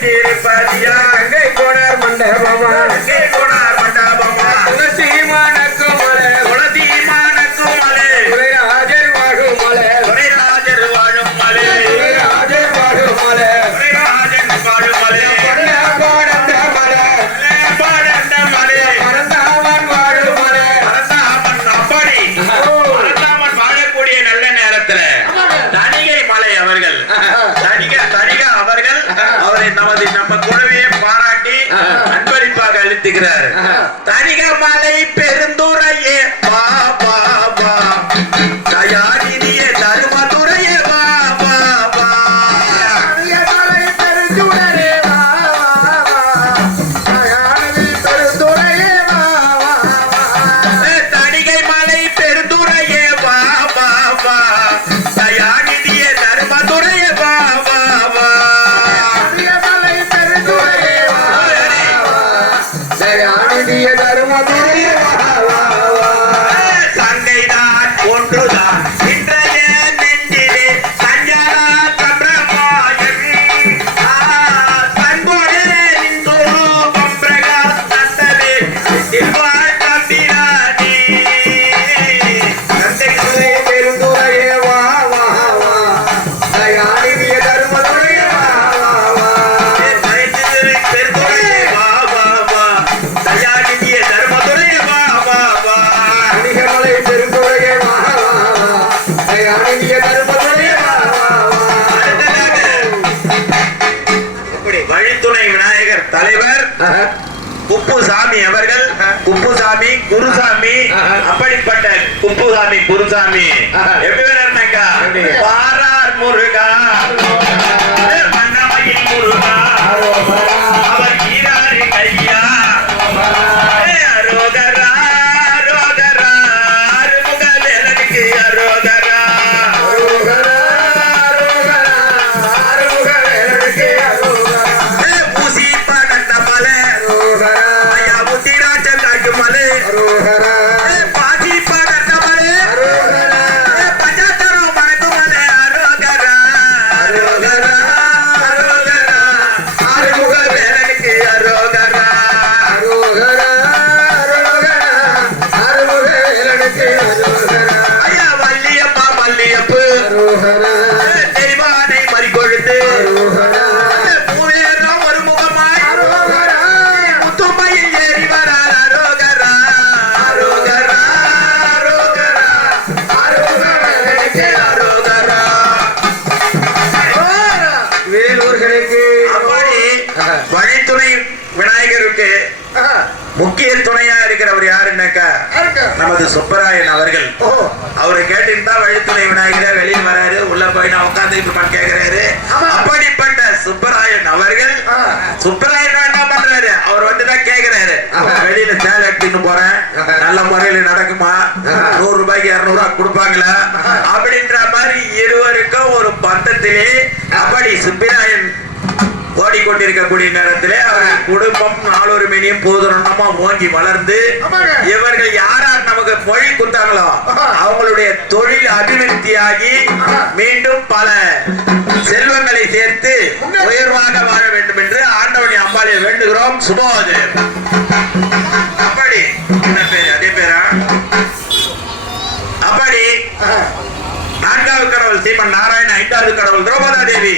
திருப்பதியா கங்கை கோணார் மண்டபமா கங்கை கோணார் மண்டபமா துளசி மானக்கும் மலை துளசி மானக்கும் மலை துரைராஜர் வாழும் மலை துரைராஜர் வாழும் மலை துரைராஜர் வாழும் மலை துரைராஜன் வாழும் மலை கோடந்த மலை பாடந்த மலை பரந்தாமன் வாழும் மலை பரந்தாமன் அப்படி பரந்தாமன் வாழக்கூடிய நல்ல நேரத்துல தணிகை மலை அவர்கள் தணிகா அவர்கள் அவரை நம்ம குழுவையே பாராட்டி அன்பளிப்பாக அளித்துகிறார். தணிகை மலை பெருந்துரையே வா வா வா தயாநிதியே தருமதுரையே வா வா வா மலை பெருந்துரையே வா வா வா பெருந்துரையே வா வா வா தணிகை மலை பெருந்துரையே வா வா வா தயாநிதியே தருமதுரையே வா வா வா மலை பெருந்துரையே வா தயாநிதிய தருமதுரையே வா வா வா சங்கைதான் ஒன்றுதான் இன்றைய நெஞ்சிலே சஞ்சரா சம்பிரமாயன் சண்பொழே நின்றோபம் பிரகாசத்தவே இவ்வாழ் தம்பிரானே மலை பெருந்துரையே வா வா வா தயாநிதிய தருமதுரையே வா வா வா பெருந்துரையே வா வா வா தயாநிதியே தர்மதுரையே வா வா வா மலை பெருந்துரையே வா வா வா தயாநிதிய தருமதுரையே வா வா வா வழித்துணை விநாயகர் தலைவர் குப்புசாமி அவர்கள் குப்புசாமி குருசாமி அப்படிப்பட்ட குப்புசாமி குருசாமி எப்படி வேணாக்கா பாரார் முருகா மன்னமயில் முருகா அவர் ஈராறு கையா அரோகரா அரோகரா அருமுக வேலனுக்கு அரோகரா பூசி பகந்த மலை ஐயா முத்திராஜன் காட்டு மலை பாசி பகந்த மலை பஞ்சாத்தரம் மணக்கு மலை அரோகரா அரோகரா அரோகரா அருமுக வேலனுக்கு அரோகரா ஐயா வள்ளியம்மா மல்லியப்பு தெய்வானை மறிக்கொழுத்து மூவேரம் ஒரு முகமாய் முத்துமையில் ஏறி வரார் அரோகரா அரோகரா அரோகரா அரோகரா வேலூர்களுக்கு அப்படி வழித்துணை விநாயகருக்கு முக்கிய துணையா இருக்கிறவர் யாருன்னாக்கா நமது சுப்பராயன் அவர்கள். அவரை கேட்டுட்டு தான் வழித்துணை விநாயகரே வெளியே வராரு, உள்ள போய் நான் உட்கார்ந்து கேட்கிறாரு. அப்படிப்பட்ட சுப்பராயன் அவர்கள் சுப்பராயன் என்ன பண்றாரு, அவர் வந்துதான் கேட்கிறாரு, வெளியில சேலை எடுத்துன்னு போறேன், நல்ல முறையில நடக்குமா, 100 ரூபாய்க்கு 200 ரூபாய் கொடுப்பாங்களா அப்படின்ற மாதிரி இருவருக்கும் ஒரு பந்தத்திலே அப்படி சுப்பராயன் ஓடிக்கொண்டிருக்கக்கூடிய நேரத்திலே அவர்கள் குடும்பம் நாளொரு மேனியும் போதுரமா ஓங்கி வளர்ந்து இவர்கள் யாரார் நமக்கு மொழி குத்தாங்களோ அவங்களுடைய தொழில் அபிவிருத்தியாகி மீண்டும் பல செல்வங்களை சேர்த்து உயர்வாக வாழ வேண்டும் என்று ஆண்டவனை அம்பாளை வேண்டுகிறோம். சுபோது அப்படி என்ன பேரு, அதே பேரா? அப்படி 4வது கடவுள் சீமன் நாராயண, 5வது கடவுள் திரௌபதா தேவி.